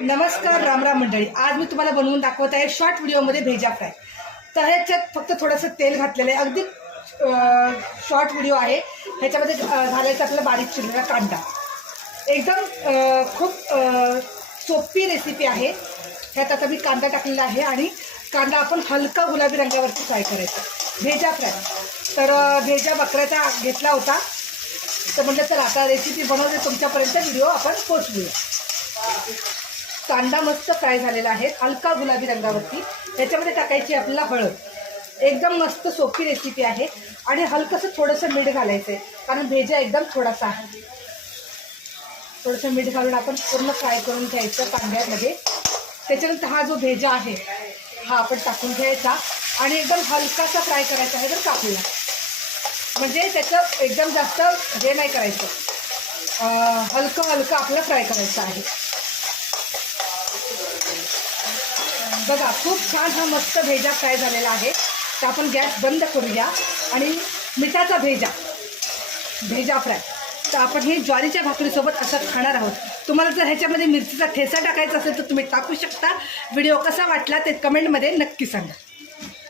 नमस्कार राम राम मंडळी. आज मी तुम्हाला बनवून दाखवत आहे शॉर्ट व्हिडिओमध्ये भेजा फ्राय. तर ह्याच्यात फक्त थोडंसं तेल घातलेलं आहे. अगदी शॉर्ट व्हिडिओ आहे. ह्याच्यामध्ये घालायचा आपला बारीक चिरलेला कांदा. एकदम खूप सोपी रेसिपी आहे. ह्यात आता मी कांदा टाकलेला आहे आणि कांदा आपण हलका गुलाबी रंगावरती फ्राय करायचा. भेजा फ्राय. तर भेजा बकऱ्याचा घेतला होता. तर म्हटलं तर आता रेसिपी बनवते तुमच्यापर्यंत व्हिडिओ आपण पोचवूया. कांदा मस्त फ्राय झालेला आहे हलका गुलाबी रंगावरती. त्याच्यामध्ये टाकायची आपल्याला हळद. एकदम मस्त सोपी रेसिपी आहे आणि हलकंसं थोडंसं मीठ घालायचं आहे कारण भेजा एकदम थोडासा आहे. थोडंसं मीठ घालून आपण पूर्ण फ्राय करून घ्यायचं कांद्यामध्ये. त्याच्यानंतर हा जो भेजा आहे हा आपण टाकून घ्यायचा आणि एकदम हलकासा फ्राय करायचा आहे. जर कापला म्हणजे त्याचं एकदम जास्त हे नाही करायचं, हलकं हलकं आपलं फ्राय करायचं आहे. बघा खूप छान हा मस्त भेजा फ्राय झालेला आहे. तर आपण गॅस बंद करूया आणि मिठाचा भेजा फ्राय तर आपण हे ज्वारीच्या भाकरीसोबत असं खाणार आहोत. तुम्हाला जर ह्याच्यामध्ये मिरचीचा ठेचा टाकायचा असेल तर तुम्ही टाकू शकता. व्हिडिओ कसा वाटला ते कमेंटमध्ये नक्की सांगा.